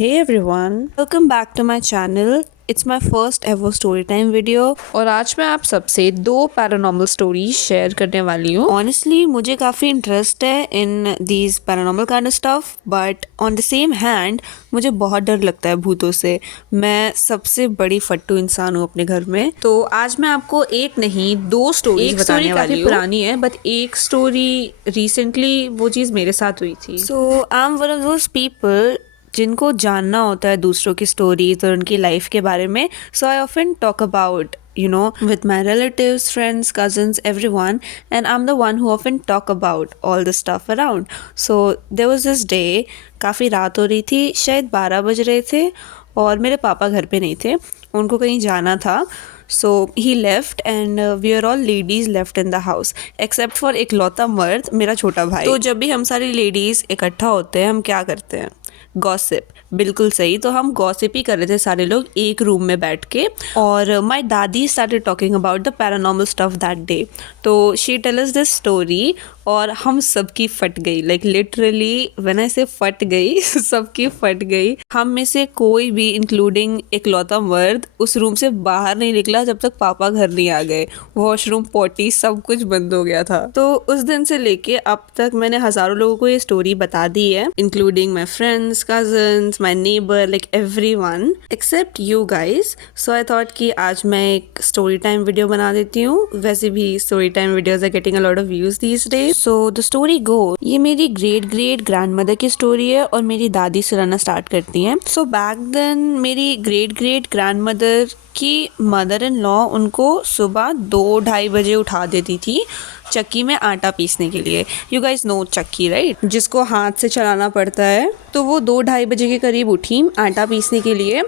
Hey everyone, welcome back to my channel. It's my first ever story time video और आज मैं आप सबसे 2 पैरानॉर्मल स्टोरीज शेयर करने वाली हूँ। Honestly, मुझे काफ़ी इंटरेस्ट है in these paranormal kind of stuff, but on the same hand मुझे बहुत डर लगता है भूतों से। मैं सबसे बड़ी फट्टू इंसान हूँ अपने घर में। तो आज मैं आपको एक नहीं 2 स्टोरीज बताने वाली हूँ। काफ़ी पुरानी है बट एक स्टोरी रिसेंटली वो चीज़ मेरे साथ हुई थी। So I am one of those people जिनको जानना होता है दूसरों की स्टोरीज और उनकी लाइफ के बारे में. So I often talk about with my relatives, friends, cousins, everyone, and I'm the one who often talk about all the stuff around. So there was this day, काफ़ी रात हो रही थी, शायद 12 बज रहे थे और मेरे पापा घर पे नहीं थे, उनको कहीं जाना था. So he left and we are all ladies left in the house except for एक लौता मर्द, मेरा छोटा भाई. तो जब भी हम सारी लेडीज़ इकट्ठा होते हैं हम क्या करते हैं? गॉसिप. बिल्कुल सही. तो हम गॉसिप ही कर रहे थे सारे लोग एक रूम में बैठ के और my dadi started talking about the paranormal stuff that day. तो she tell us this story और हम सबकी फट गई. लाइक लिटरली व्हेन आई से फट गई सबकी फट गई. हम में से कोई भी इंक्लूडिंग इकलौता मर्द उस रूम से बाहर नहीं निकला जब तक पापा घर नहीं आ गए. वॉशरूम, पॉटी सब कुछ बंद हो गया था. तो उस दिन से लेके अब तक मैंने हज़ारों लोगों को ये स्टोरी बता दी है, including my friends, cousins, my neighbor, like everyone except you guys. So I thought कि आज मैं एक story time video बना देती हूँ. वैसे भी story time videos are getting a lot of views these days. So the story goes, ये मेरी great grandmother की story है और मेरी दादी सुनाना start करती हैं. So back then मेरी great grandmother की मदर इन लॉ उनको सुबह 2-2:30 बजे उठा देती थी चक्की में आटा पीसने के लिए. यू गाइज नो चक्की राइट, जिसको हाथ से चलाना पड़ता है. तो वो 2-2:30 बजे के करीब उठी आटा पीसने के लिए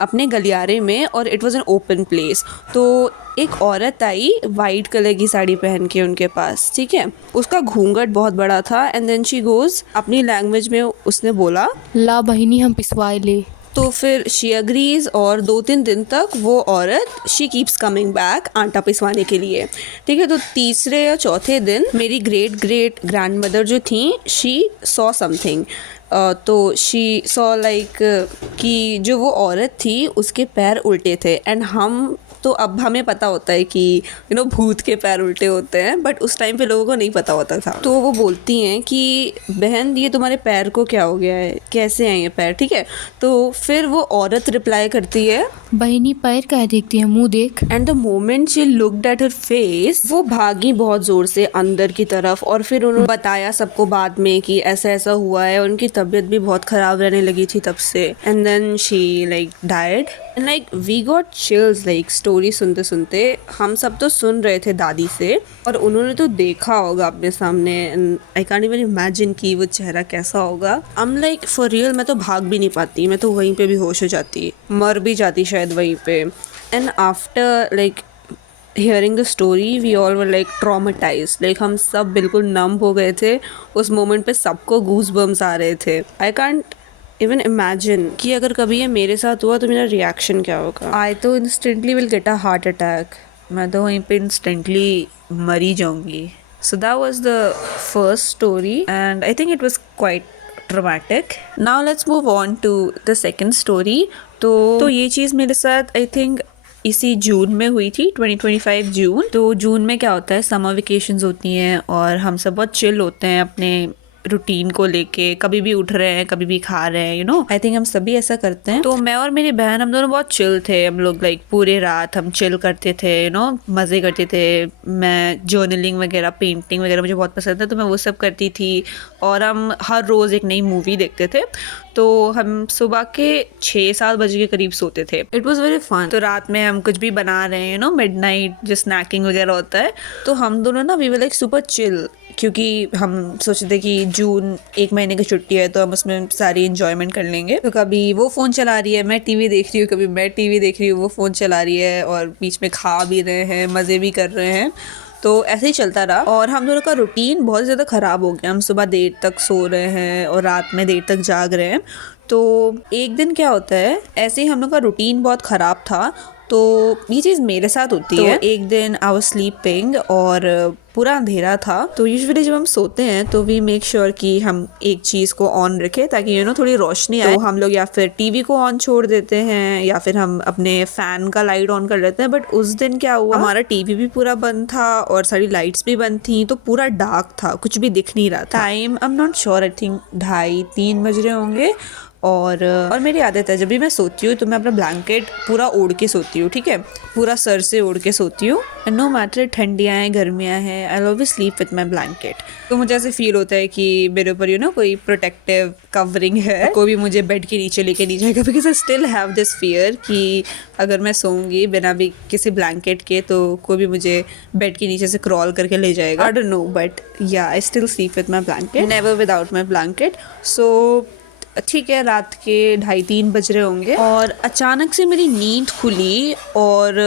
अपने गलियारे में और it was an open place. तो एक औरत आई वाइट कलर की साड़ी पहन के उनके पास, ठीक है. उसका घूंघट बहुत बड़ा था एंड देन शी गोज, अपनी लैंग्वेज में उसने बोला, ला बहिनी हम पिसवाए ले. तो फिर शी अग्रीज और 2-3 दिन तक वो औरत शी कीप्स कमिंग बैक आटा पिसवाने के लिए, ठीक है. तो तीसरे या चौथे दिन मेरी ग्रेट ग्रैंड मदर जो थी शी सॉ समथिंग. तो शी सॉ लाइक कि जो वो औरत थी उसके पैर उल्टे थे. एंड हम तो अब हमें पता होता है कि भूत के पैर उल्टे होते हैं, बट उस टाइम पे लोगों को नहीं पता होता था. तो वो बोलती हैं कि बहन ये तुम्हारे पैर को क्या हो गया है, कैसे हैं ये पैर, ठीक है. तो फिर वो औरत रिप्लाई करती है, बहिनी पैर कह देखती है, मुंह देख. And the moment she looked at her face, वो भागी बहुत जोर से अंदर की तरफ और फिर उन्होंने बताया सबको बाद में कि ऐसा ऐसा हुआ है. उनकी तबीयत भी बहुत ख़राब रहने लगी थी तब से. And then she like died and like we got chills. Like story सुनते सुनते हम सब तो सुन रहे थे दादी से और उन्होंने तो देखा होगा अपने सामने. आई कांट इवन इमेजिन कि वो चेहरा कैसा होगा. I am like for real, मैं तो भाग भी नहीं पाती, मैं तो वहीं पे भी होश हो जाती, मर भी जाती शायद वहीं पे. And after like hearing the story we all were like traumatized. like हम सब बिल्कुल नम हो गए थे उस मोमेंट पे. सबको goosebumps आ रहे थे. I can't even imagine कि अगर कभी ये मेरे साथ हुआ तो मेरा रिएक्शन क्या होगा. I तो instantly will get a heart attack. मैं तो वहीं पे instantly मरी जाऊंगी. So that was the first story and I think it was quite traumatic. Now let's move on to the second story. तो ये चीज़ मेरे साथ I think इसी जून में हुई थी, 2025 जून. तो जून में क्या होता है, समर वेकेशंस होती हैं और हम सब बहुत चिल होते हैं अपने रूटीन को लेके. कभी भी उठ रहे हैं, कभी भी खा रहे हैं, आई थिंक हम सभी ऐसा करते हैं. तो मैं और मेरी बहन हम दोनों बहुत चिल थे. हम लोग लाइक पूरे रात हम चिल करते थे, मज़े करते थे. मैं जर्नलिंग वगैरह, पेंटिंग वगैरह मुझे बहुत पसंद है तो मैं वो सब करती थी. और हम हर रोज़ एक नई मूवी देखते थे. तो हम सुबह के 6-7 बजे के करीब सोते थे. It was very fun. तो रात में हम कुछ भी बना रहे हैं, मिडनाइट जो स्नैकिंग वगैरह होता है. तो हम दोनों ना we were like super chill, क्योंकि हम सोचते थे कि जून 1 महीने की छुट्टी है तो हम उसमें सारी इंजॉयमेंट कर लेंगे. तो कभी वो फ़ोन चला रही है, मैं टीवी देख रही हूँ, कभी मैं टीवी देख रही हूँ, वो फ़ोन चला रही है और बीच में खा भी रहे हैं, मज़े भी कर रहे हैं. तो ऐसे ही चलता रहा और हम दोनों का रूटीन बहुत ज़्यादा ख़राब हो गया. हम सुबह देर तक सो रहे हैं और रात में देर तक जाग रहे हैं. तो एक दिन क्या होता है, ऐसे ही हम लोग का रूटीन बहुत ख़राब था तो ये चीज़ मेरे साथ होती है। एक दिन आई वाज स्लीपिंग और पूरा अंधेरा था। तो यूजुअली जब हम सोते हैं तो वी मेक श्योर कि हम एक चीज़ को ऑन रखें ताकि थोड़ी रोशनी आए। तो हम लोग या फिर टीवी को ऑन छोड़ देते हैं या फिर हम अपने फैन का लाइट ऑन कर लेते हैं। बट उस दिन क्या हुआ, हमारा टीवी भी पूरा बंद था और सारी लाइट्स भी बंद थी, तो पूरा डार्क था, कुछ भी दिख नहीं रहा था। Time I am not sure, I think 2:30-3 बज रहे होंगे। और मेरी आदत है जब भी मैं सोती हूँ तो मैं अपना ब्लैंकेट पूरा ओढ़ के सोती हूँ, ठीक है, पूरा सर से ओढ़ के सोती हूँ। एंड नो मैटर ठंडियाँ हैं गर्मियाँ हैं, I always sleep with my blanket. तो मुझे ऐसे फील होता है कि मेरे ऊपर कोई प्रोटेक्टिव कवरिंग है, कोई भी मुझे बेड के नीचे लेके नहीं जाएगा। Because I still have this fear कि अगर मैं सोऊंगी बिना भी किसी ब्लैंकेट के तो कोई भी मुझे बेड के नीचे से क्रॉल करके ले जाएगा। आई don't know, but yeah I still sleep with my blanket, never without my blanket. So ठीक है, रात के 2:30-3 बज रहे होंगे और अचानक से मेरी नींद खुली और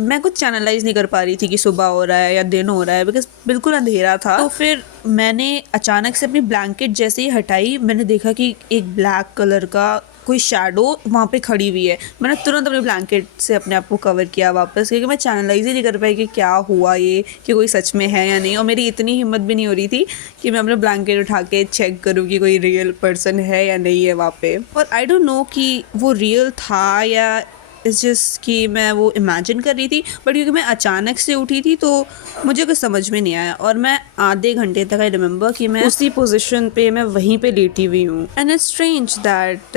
मैं कुछ चैनलाइज नहीं कर पा रही थी कि सुबह हो रहा है या दिन हो रहा है, बिकॉज बिल्कुल अंधेरा था। तो फिर मैंने अचानक से अपनी ब्लैंकेट जैसे ही हटाई, मैंने देखा कि एक ब्लैक कलर का कोई शैडो वहाँ पे खड़ी हुई है। मैंने तुरंत अपने ब्लैंकेट से अपने आप को कवर किया वापस, क्योंकि मैं चैनलाइज ही नहीं कर पाई कि क्या हुआ ये, कि कोई सच में है या नहीं। और मेरी इतनी हिम्मत भी नहीं हो रही थी कि मैं अपना ब्लैंकेट उठा के चेक करूँ कि कोई रियल पर्सन है या नहीं है वहाँ पे। और आई डोंट नो कि वो रियल था या इट्स जस्ट कि मैं वो इमेजिन कर रही थी। बट क्योंकि मैं अचानक से उठी थी तो मुझे कुछ समझ में नहीं आया और मैं आधे घंटे तक आई रिमेंबर कि मैं उसी पोजीशन पे, मैं वहीं पे लेटी हुई हूँ। एंड इट्स स्ट्रेंज दैट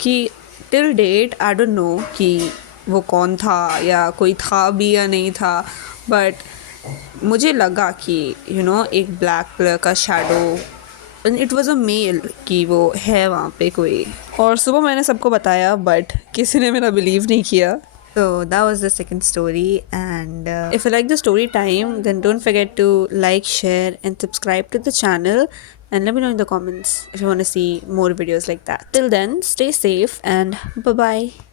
कि till date I don't know कि वो कौन था या कोई था भी या नहीं था। बट मुझे लगा कि एक ब्लैक कलर का shadow, it was a male, कि वो है वहाँ पे कोई। और सुबह मैंने सबको बताया बट किसी ने मेरा बिलीव नहीं किया। So that was the second story, and if you like the story time, then don't forget to like, share and subscribe to the channel, and let me know in the comments if you want to see more videos like that. Till then, stay safe and bye bye.